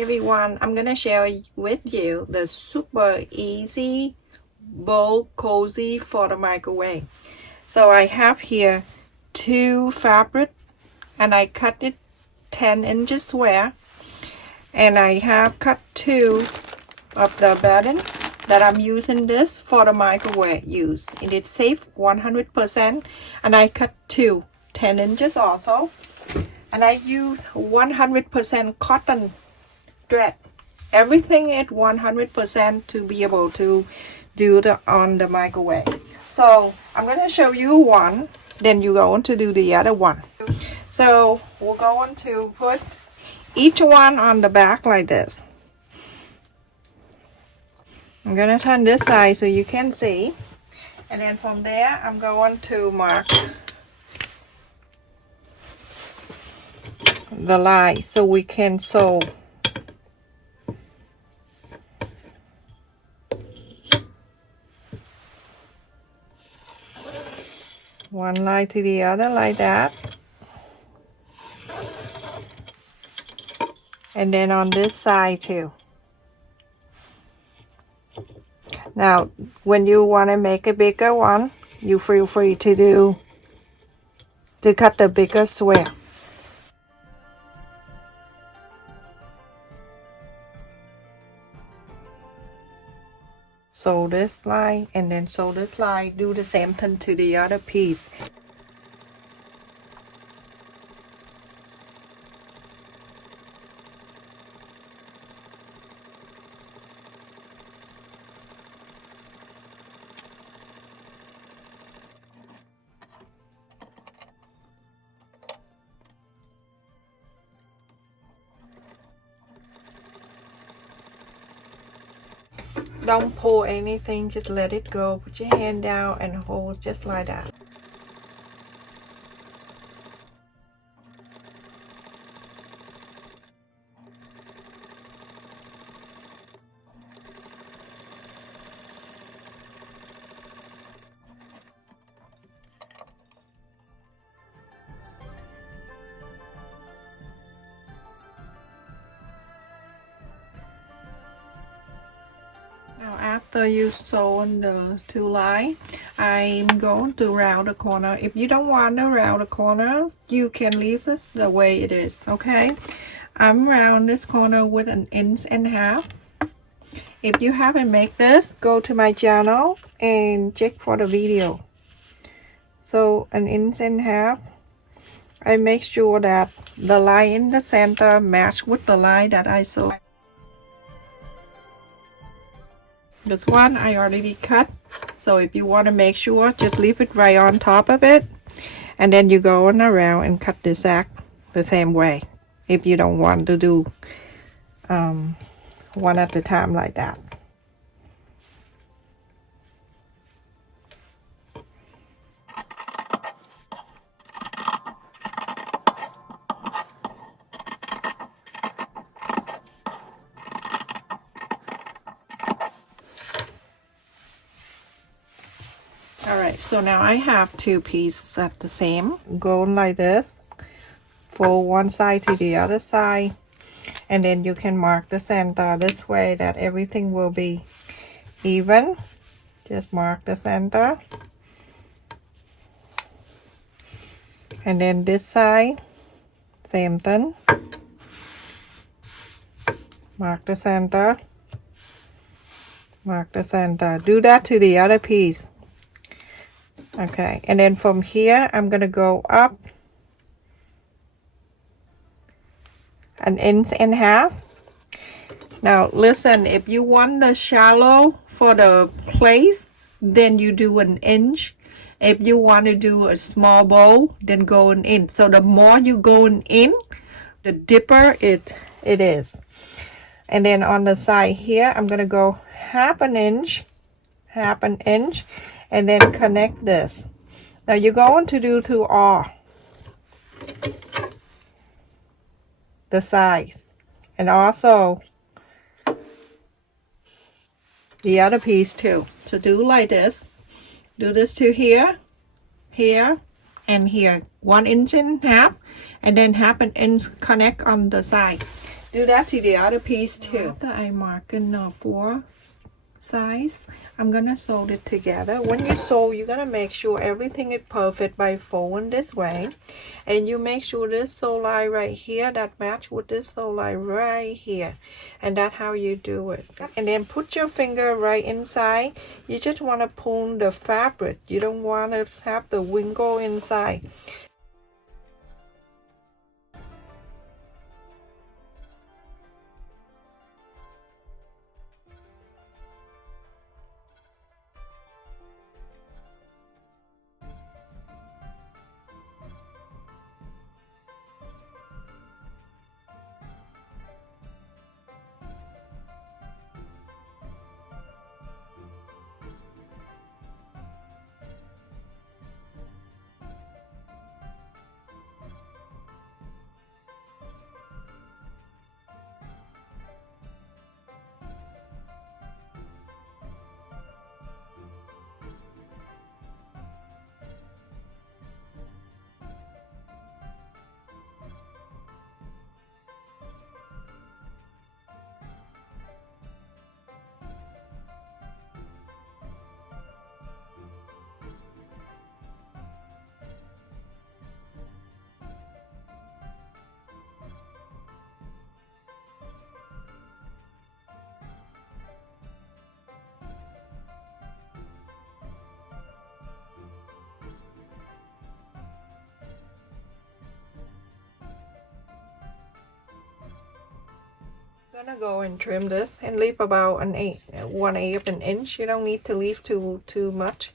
everyone, I'm gonna share with you the super easy bowl cozy for the microwave. So I have here two fabric and I cut it 10 inches square, and I have cut two of the bedding that I'm using this for the microwave use. It is safe 100%, and I cut two 10 inches also, and I use 100% cotton thread. Everything is 100% to be able to do on the microwave. So I'm going to show you one, then you're going to do the other one. So we're going to put each one on the back like this. I'm going to turn this side so you can see, and then from there I'm going to mark the line so we can sew. One line to the other like that, and then on this side too. Now when you want to make a bigger one, you feel free to cut the bigger square. Sew this line and then sew this line. Do the same thing to the other piece. Don't pull anything, just let it go. Put your hand down and hold just like that. Now after you sew on the two lines, I'm going to round the corner. If you don't want to round the corners, you can leave this the way it is, okay? I'm round this corner with 1.5 inches. If you haven't made this, go to my channel and check for the video. So 1.5 inches. I make sure that the line in the center match with the line that I sewed. This one I already cut, so if you want to make sure, just leave it right on top of it, and then you go on around and cut the sack the same way if you don't want to do one at a time like that. Alright, so now I have two pieces at the same. Go like this, fold one side to the other side, and then you can mark the center this way that everything will be even. Just mark the center. And then this side, same thing. Mark the center. Mark the center. Do that to the other piece. Okay, and then from here I'm gonna go up 1.5 inches. Now listen, if you want the shallow for the place, then you do 1 inch. If you want to do a small bowl, then go 1 inch. So the more you go in, the deeper it is. And then on the side here, I'm gonna go 1/2 inch, 1/2 inch, and then connect this. Now you're going to do to all the sides, and also the other piece too. So do like this. Do this to here, here, and here. 1.5 inches, and then 1/2 inch connect on the side. Do that to the other piece too. After I mark in 4 sides, I'm gonna sew it together. When you sew, you're gonna make sure everything is perfect by folding this way, and you make sure this sew line right here that match with this sew line right here, and that's how you do it. And then put your finger right inside. You just want to pull the fabric. You don't want to have the wrinkle inside. I'm gonna go and trim this and leave about 1/8 of an inch. You don't need to leave too much.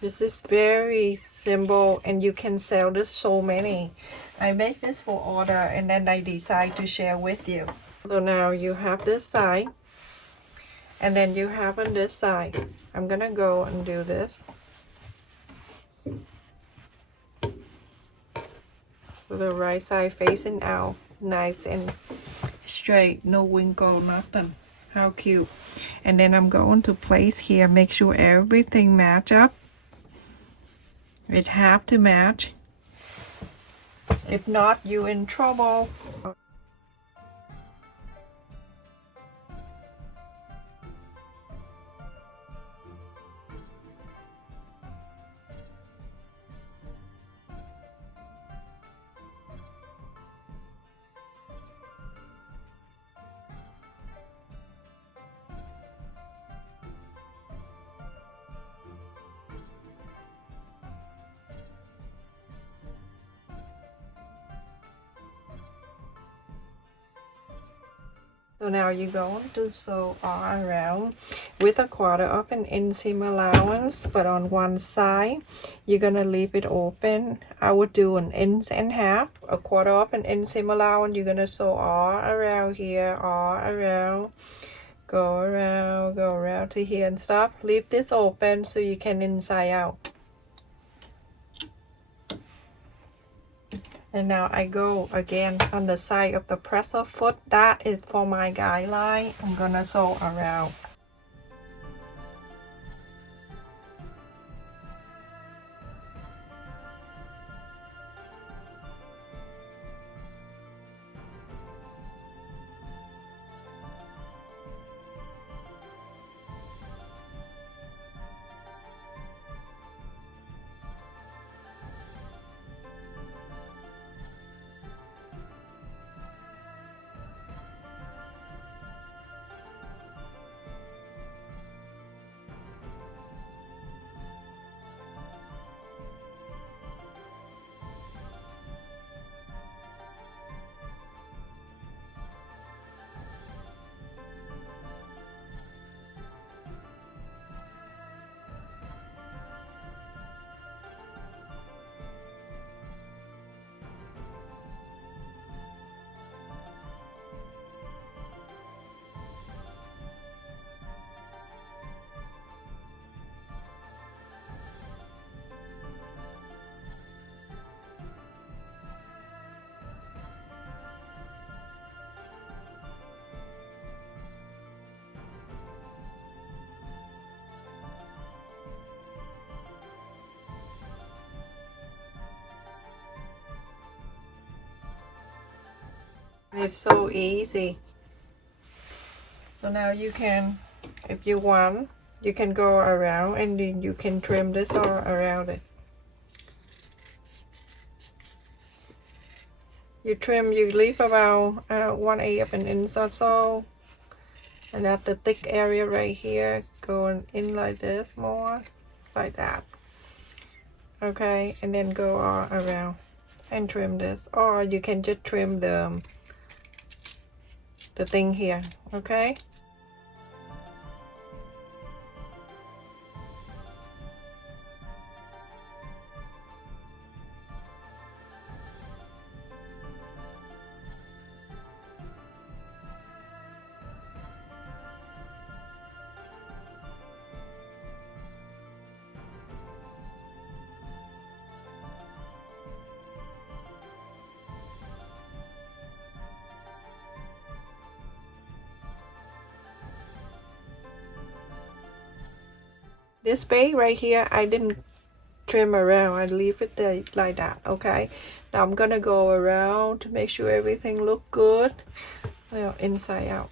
This is very simple, and you can sell this so many. I make this for order, and then I decide to share with you. So now you have this side, and then you have on this side. I'm gonna go and do this. With the right side facing out, nice and straight, no wrinkle, nothing. How cute. And then I'm going to place here, make sure everything match up. It have to match. If not, you in trouble. So now you're going to sew all around with 1/4 of an inch seam allowance, but on one side you're gonna leave it open. I would do 1.5 inches, 1/4 of an inch seam allowance. You're gonna sew all around here, all around, go around to here and stop. Leave this open so you can inside out. And now I go again on the side of the presser foot. That is for my guideline. I'm gonna sew around. It's so easy. So now you can, if you want, you can go around and then you can trim this all around it. You trim, you leave about 1/8 of an inch or so, and at the thick area right here, going in like this more, like that. Okay, and then go all around and trim this, or you can just trim the thing here. Okay. This bay right here, I didn't trim around, I leave it there like that. Okay, now I'm gonna go around to make sure everything look good, inside out.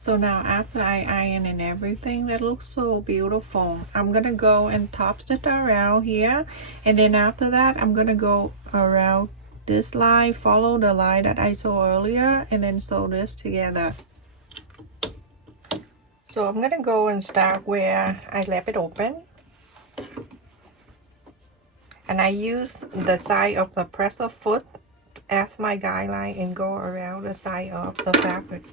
So now after I iron and everything, that looks so beautiful. I'm gonna go and top stitch around here, and then after that I'm gonna go around this line, follow the line that I saw earlier, and then sew this together. So I'm gonna go and start where I left it open, and I use the side of the presser foot as my guideline and go around the side of the fabric.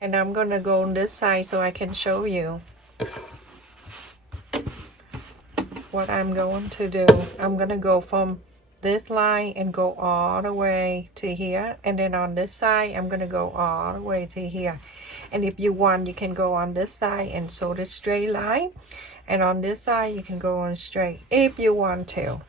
And I'm gonna go on this side so I can show you what I'm going to do. I'm gonna go from this line and go all the way to here, and then on this side I'm gonna go all the way to here. And if you want, you can go on this side and sew the straight line, and on this side you can go on straight if you want to.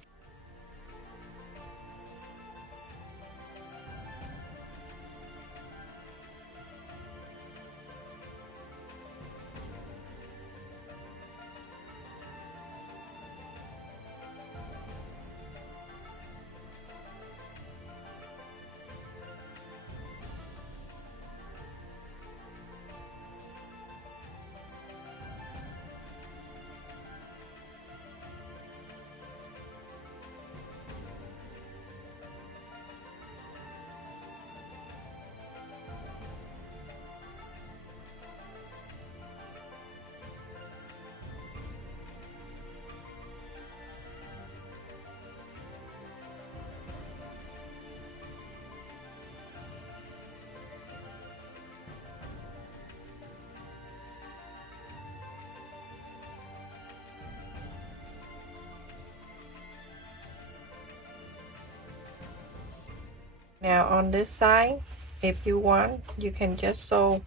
Now on this side, if you want, you can just sew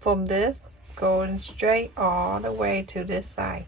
from this going straight all the way to this side.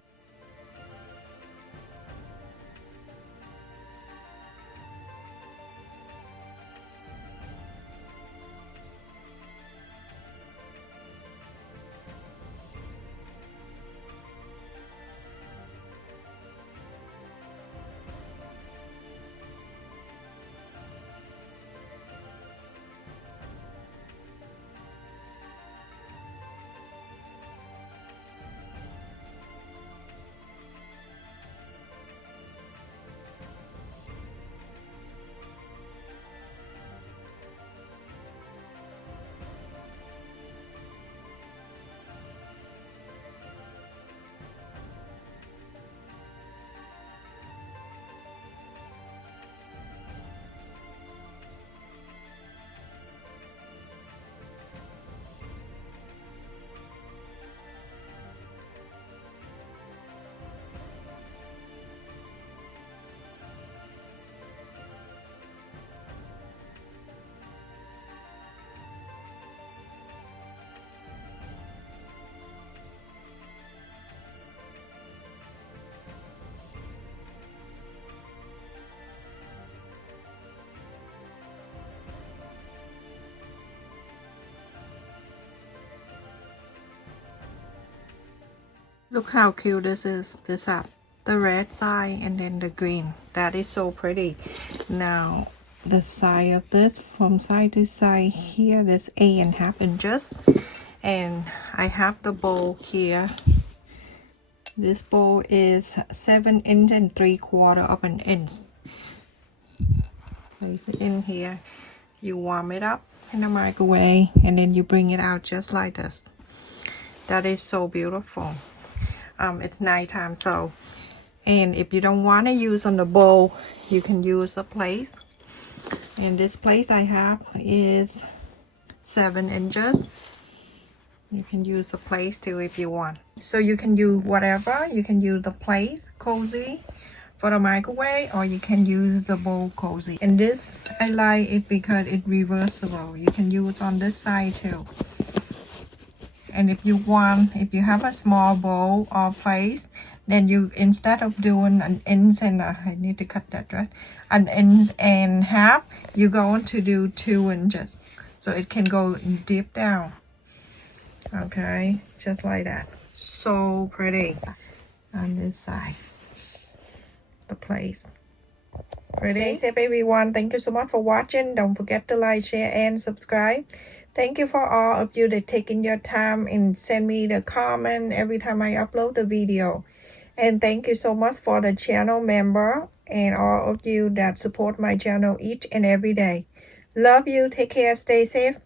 Look how cute this is, this up. The red side and then the green. That is so pretty. Now, the side of this, from side to side here, there's 8.5 inches. And I have the bow here. This bow is 7 inch and 3/4 of an inch. Place it in here. You warm it up in the microwave and then you bring it out just like this. That is so beautiful. It's nighttime, so, and if you don't want to use on the bowl, you can use a place. And this place I have is 7 inches. You can use a place too if you want. So you can use whatever. You can use the place cozy for the microwave, or you can use the bowl cozy. And this, I like it because it's reversible. You can use on this side too. And if you want, if you have a small bowl or place, then you, instead of doing an inch and I need to cut that, right? An inch and half, you're going to do 2 inches. So it can go deep down. Okay, just like that. So pretty. On this side, the place. Pretty. Stay safe, everyone. Thank you so much for watching. Don't forget to like, share, and subscribe. Thank you for all of you that taking your time and send me the comment every time I upload the video. And thank you so much for the channel member and all of you that support my channel each and every day. Love you. Take care. Stay safe.